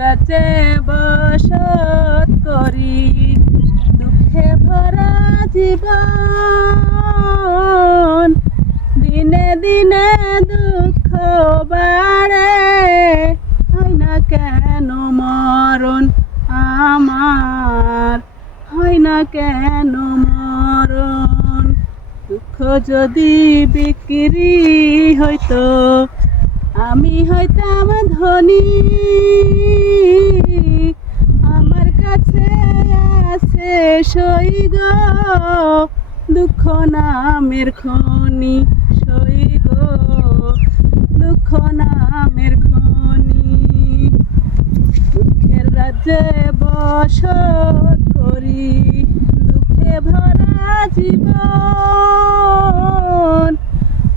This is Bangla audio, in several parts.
রাজ্যে বসত করি, দুঃখে ভরা জীবন, দিনে দিনে দুঃখ বাড়ে, হয় না কেন মরণ আমার, হয় না কেন মরণ। দুঃখ যদি বিক্রি হইতো আমি হইতাম ধনী, আমার কাছে আছে সই গো দুঃখ নামের খনি, সই গো দুঃখ নামের খনি। দুঃখের রাজ্যে বসত করি, দুঃখে ভরা জীবন,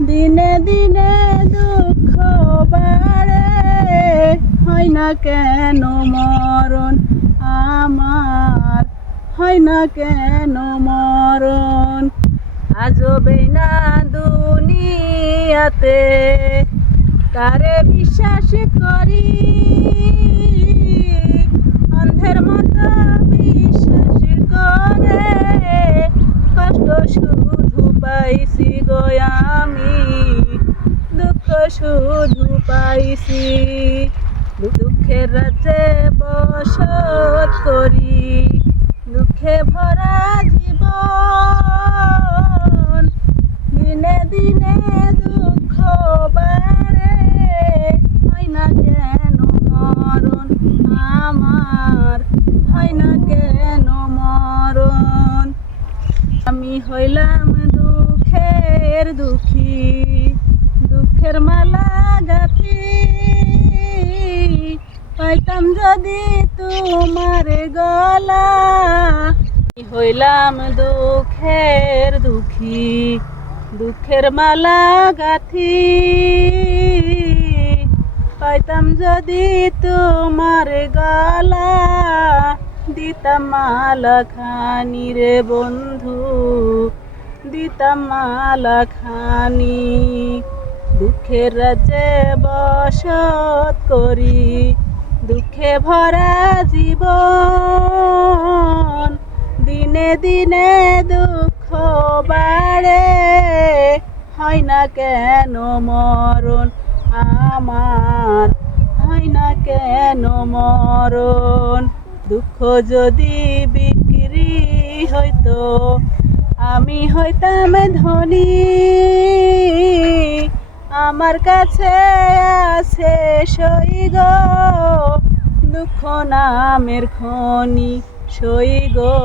দিনে দিনে দুঃখ বাড়ে, হয় না কেন মরণ আমার, হয় না কেন মরণ। আজবে না দুনিয়াতে কারে বিশ্বাস করি, অন্ধের মতো বিশ্বাস করে কষ্ট শুধু পাইছি গো আমি, দুঃখ শুধু পাইছি। দুঃখের রাজ্যে বসত করি, দুঃখে ভরা জীবন, দিনে দিনে দুঃখ বাড়ে, হয় না কেন মরণ আমার, হয় না কেন মরণ। আমি হইলাম দুঃখের দুঃখী, দুঃখের মালা গাঁথি, পাইতাম যদি তোমার গলা। আমি হইলাম দুঃখের দুঃখী, দুঃখের মালা গাঁথি, পাইতাম যদি তোমার গলা। দিতাম মালা খানি রে বন্ধু, দিতাম মালা খানি। দুঃখের রাজ্যে বসত করি, দুঃখে ভরা জীবন, দিনে দিনে দুঃখ বাড়ে, হয় না কেন মরণ আমার, হয় না কেন মরণ। দুঃখ যদি বিক্রি হইতো আমি হইতাম ধনী, আমার কাছে আছে সই গো দুঃখ নামের খনি, সই গো